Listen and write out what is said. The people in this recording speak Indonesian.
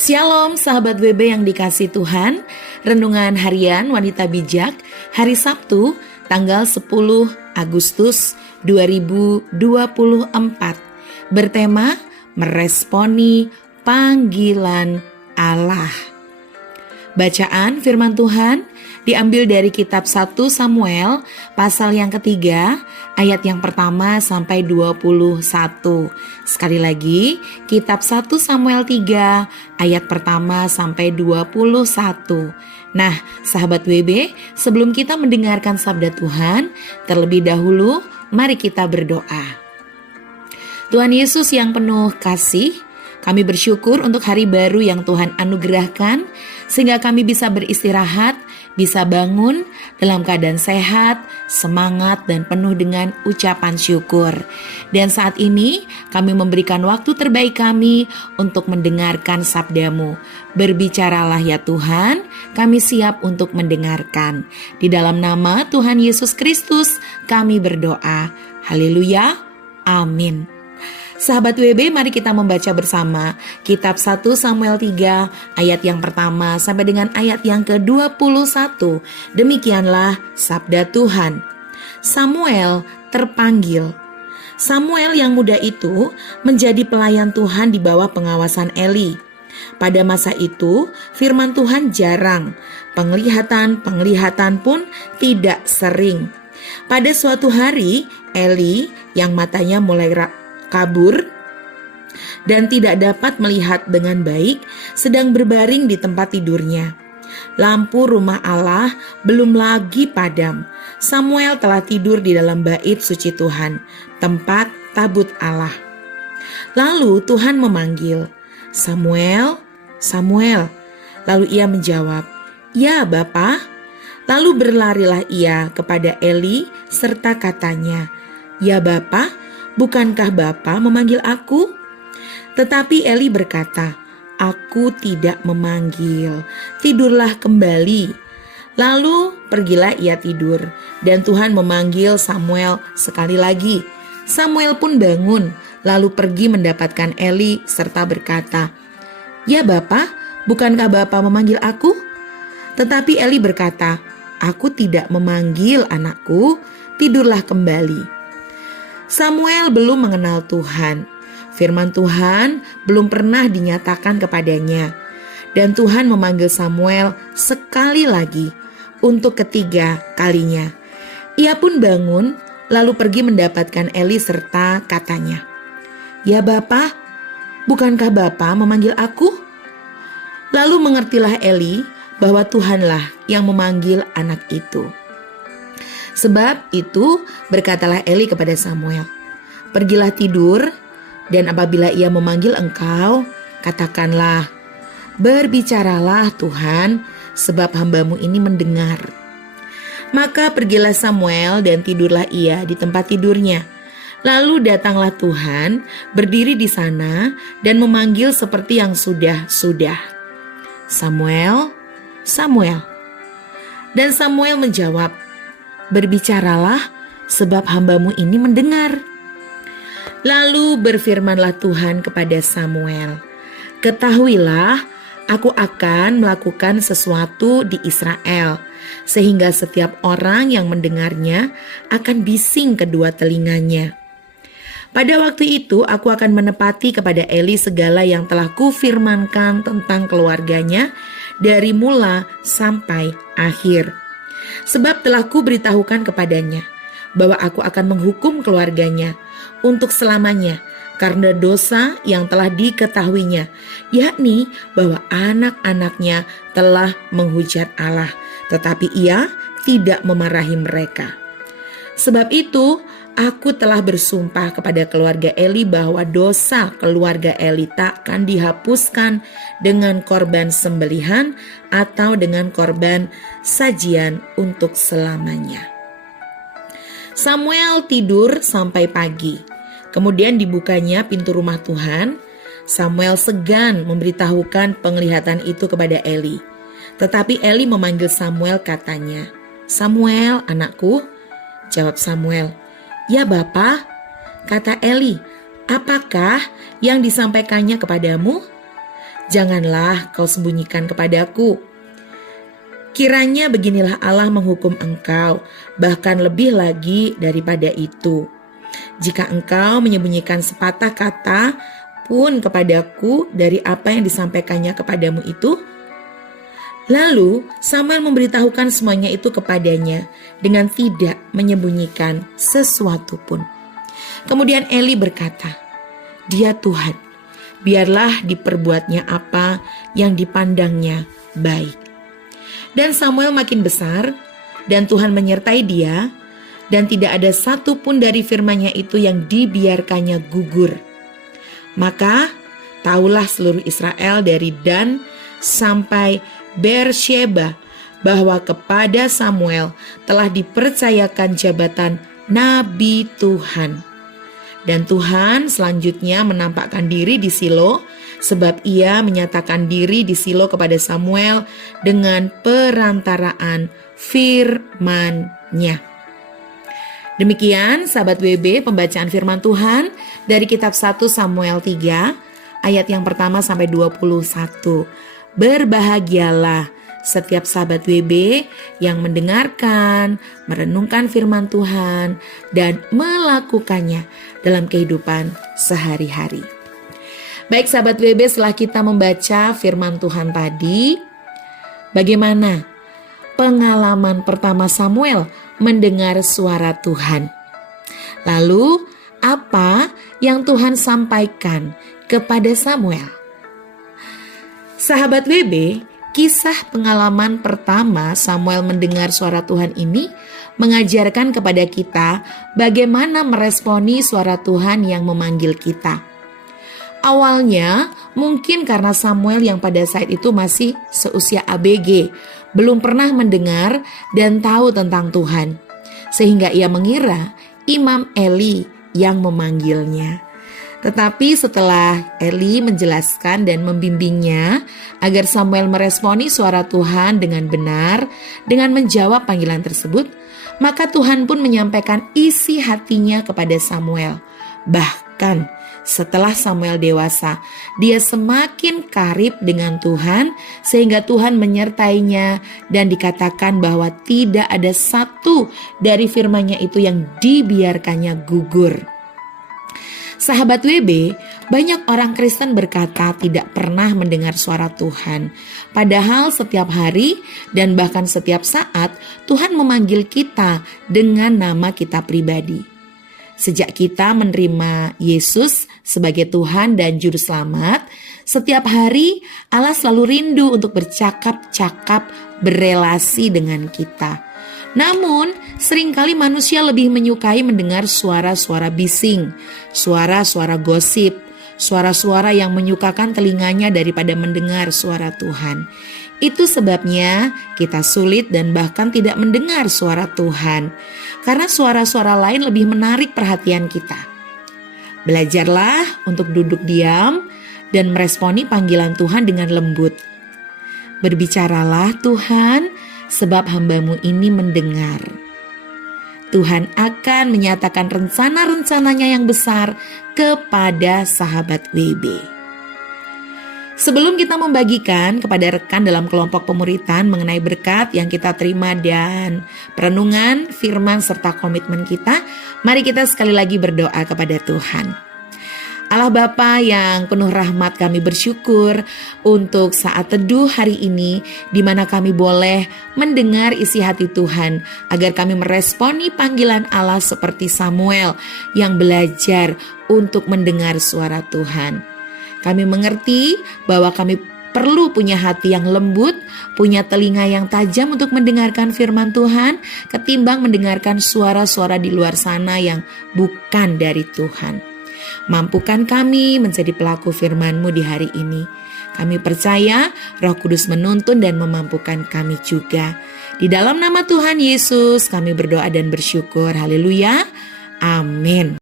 Shalom sahabat WB yang dikasih Tuhan. Renungan harian Wanita Bijak hari Sabtu tanggal 10 Agustus 2024 bertema meresponi panggilan Allah. Bacaan firman Tuhan diambil dari kitab 1 Samuel pasal yang ketiga ayat yang pertama sampai 21. Sekali lagi, kitab 1 Samuel 3 ayat pertama sampai 21. Nah, sahabat WB, sebelum kita mendengarkan sabda Tuhan, terlebih dahulu mari kita berdoa. Tuhan Yesus yang penuh kasih, kami bersyukur untuk hari baru yang Tuhan anugerahkan, sehingga kami bisa beristirahat, bisa bangun dalam keadaan sehat, semangat, dan penuh dengan ucapan syukur. Dan saat ini kami memberikan waktu terbaik kami untuk mendengarkan sabda-Mu. Berbicaralah ya Tuhan, kami siap untuk mendengarkan. Di dalam nama Tuhan Yesus Kristus kami berdoa. Haleluya, amin. Sahabat WB, mari kita membaca bersama kitab 1 Samuel 3 ayat yang pertama sampai dengan ayat yang ke-21. Demikianlah sabda Tuhan. Samuel terpanggil. Samuel yang muda itu menjadi pelayan Tuhan di bawah pengawasan Eli. Pada masa itu firman Tuhan jarang, penglihatan pun tidak sering. Pada suatu hari Eli yang matanya mulai kabur dan tidak dapat melihat dengan baik sedang berbaring di tempat tidurnya. Lampu rumah Allah belum lagi padam. Samuel telah tidur di dalam bait suci Tuhan, tempat tabut Allah. Lalu Tuhan memanggil, "Samuel, Samuel." Lalu ia menjawab, "Ya, Bapa." Lalu berlarilah ia kepada Eli serta katanya, "Ya Bapa, bukankah Bapa memanggil aku?" Tetapi Eli berkata, "Aku tidak memanggil, tidurlah kembali." Lalu pergilah ia tidur, dan Tuhan memanggil Samuel sekali lagi. Samuel pun bangun, lalu pergi mendapatkan Eli serta berkata, "Ya Bapa, bukankah Bapa memanggil aku?" Tetapi Eli berkata, "Aku tidak memanggil anakku, tidurlah kembali." Samuel belum mengenal Tuhan. Firman Tuhan belum pernah dinyatakan kepadanya. Dan Tuhan memanggil Samuel sekali lagi untuk ketiga kalinya. Ia pun bangun lalu pergi mendapatkan Eli serta katanya, "Ya Bapa, bukankah Bapa memanggil aku?" Lalu mengertilah Eli bahwa Tuhanlah yang memanggil anak itu. Sebab itu berkatalah Eli kepada Samuel, "Pergilah tidur, dan apabila ia memanggil engkau, katakanlah, 'Berbicaralah Tuhan, sebab hamba-Mu ini mendengar.'" Maka pergilah Samuel dan tidurlah ia di tempat tidurnya. Lalu datanglah Tuhan, berdiri di sana dan memanggil seperti yang sudah-sudah, "Samuel, Samuel." Dan Samuel menjawab, "Berbicaralah, sebab hamba-Mu ini mendengar." Lalu berfirmanlah Tuhan kepada Samuel, "Ketahuilah, aku akan melakukan sesuatu di Israel, sehingga setiap orang yang mendengarnya akan bising kedua telinganya. Pada waktu itu aku akan menepati kepada Eli segala yang telah kufirmankan tentang keluarganya dari mula sampai akhir. Sebab telah kuberitahukan kepadanya bahwa aku akan menghukum keluarganya untuk selamanya karena dosa yang telah diketahuinya, yakni bahwa anak-anaknya telah menghujat Allah, tetapi ia tidak memarahi mereka. Sebab itu aku telah bersumpah kepada keluarga Eli bahwa dosa keluarga Eli takkan dihapuskan dengan korban sembelihan atau dengan korban sajian untuk selamanya." Samuel tidur sampai pagi. Kemudian dibukanya pintu rumah Tuhan. Samuel segan memberitahukan penglihatan itu kepada Eli. Tetapi Eli memanggil Samuel katanya, "Samuel, anakku." Jawab Samuel, "Ya Bapa." Kata Eli, "Apakah yang disampaikannya kepadamu?" janganlah kau sembunyikan kepadaku. Kiranya beginilah Allah menghukum engkau, bahkan lebih lagi daripada itu. Jika engkau menyembunyikan sepatah kata pun kepadaku dari apa yang disampaikannya kepadamu itu. Lalu Samuel memberitahukan semuanya itu kepadanya dengan tidak menyembunyikan sesuatu pun. Kemudian Eli berkata, "Dia Tuhan, biarlah diperbuatnya apa yang dipandangnya baik." Dan Samuel makin besar, dan Tuhan menyertai dia, dan tidak ada satu pun dari firman-Nya itu yang dibiarkannya gugur. Maka taulah seluruh Israel dari Dan sampai Beersheba bahwa kepada Samuel telah dipercayakan jabatan Nabi Tuhan. Dan Tuhan selanjutnya menampakkan diri di Silo, sebab ia menyatakan diri di Silo kepada Samuel dengan perantaraan firman-Nya. Demikian sahabat WB pembacaan firman Tuhan dari kitab 1 Samuel 3 ayat yang pertama sampai 21. Berbahagialah setiap sahabat WB yang mendengarkan, merenungkan firman Tuhan, dan melakukannya dalam kehidupan sehari-hari. Baik sahabat WB, setelah kita membaca firman Tuhan tadi, bagaimana pengalaman pertama Samuel mendengar suara Tuhan? Lalu apa yang Tuhan sampaikan kepada Samuel? Sahabat WB, kisah pengalaman pertama Samuel mendengar suara Tuhan ini mengajarkan kepada kita bagaimana meresponi suara Tuhan yang memanggil kita. Awalnya mungkin karena Samuel yang pada saat itu masih seusia ABG, belum pernah mendengar dan tahu tentang Tuhan, sehingga ia mengira Imam Eli yang memanggilnya. Tetapi setelah Eli menjelaskan dan membimbingnya agar Samuel meresponi suara Tuhan dengan benar, dengan menjawab panggilan tersebut, maka Tuhan pun menyampaikan isi hatinya kepada Samuel. Bahkan setelah Samuel dewasa, dia semakin karib dengan Tuhan sehingga Tuhan menyertainya dan dikatakan bahwa tidak ada satu dari firman-Nya itu yang dibiarkannya gugur. Sahabat WB, banyak orang Kristen berkata tidak pernah mendengar suara Tuhan. Padahal setiap hari dan bahkan setiap saat Tuhan memanggil kita dengan nama kita pribadi. Sejak kita menerima Yesus sebagai Tuhan dan Juru Selamat, setiap hari Allah selalu rindu untuk bercakap-cakap, berelasi dengan kita. Namun, seringkali manusia lebih menyukai mendengar suara-suara bising, suara-suara gosip, suara-suara yang menyukakan telinganya daripada mendengar suara Tuhan. Itu sebabnya kita sulit dan bahkan tidak mendengar suara Tuhan, karena suara-suara lain lebih menarik perhatian kita. Belajarlah untuk duduk diam dan meresponi panggilan Tuhan dengan lembut. Berbicaralah Tuhan, sebab hamba-Mu ini mendengar. Tuhan akan menyatakan rencana-rencananya yang besar kepada sahabat WB. Sebelum kita membagikan kepada rekan dalam kelompok pemuritan mengenai berkat yang kita terima dan perenungan firman serta komitmen kita, mari kita sekali lagi berdoa kepada Tuhan. Allah Bapa yang penuh rahmat, kami bersyukur untuk saat teduh hari ini di mana kami boleh mendengar isi hati Tuhan agar kami meresponi panggilan Allah seperti Samuel yang belajar untuk mendengar suara Tuhan. Kami mengerti bahwa kami perlu punya hati yang lembut, punya telinga yang tajam untuk mendengarkan firman Tuhan ketimbang mendengarkan suara-suara di luar sana yang bukan dari Tuhan. Mampukan kami menjadi pelaku firman-Mu di hari ini. Kami percaya Roh Kudus menuntun dan memampukan kami juga. Di dalam nama Tuhan Yesus kami berdoa dan bersyukur. Haleluya. Amin.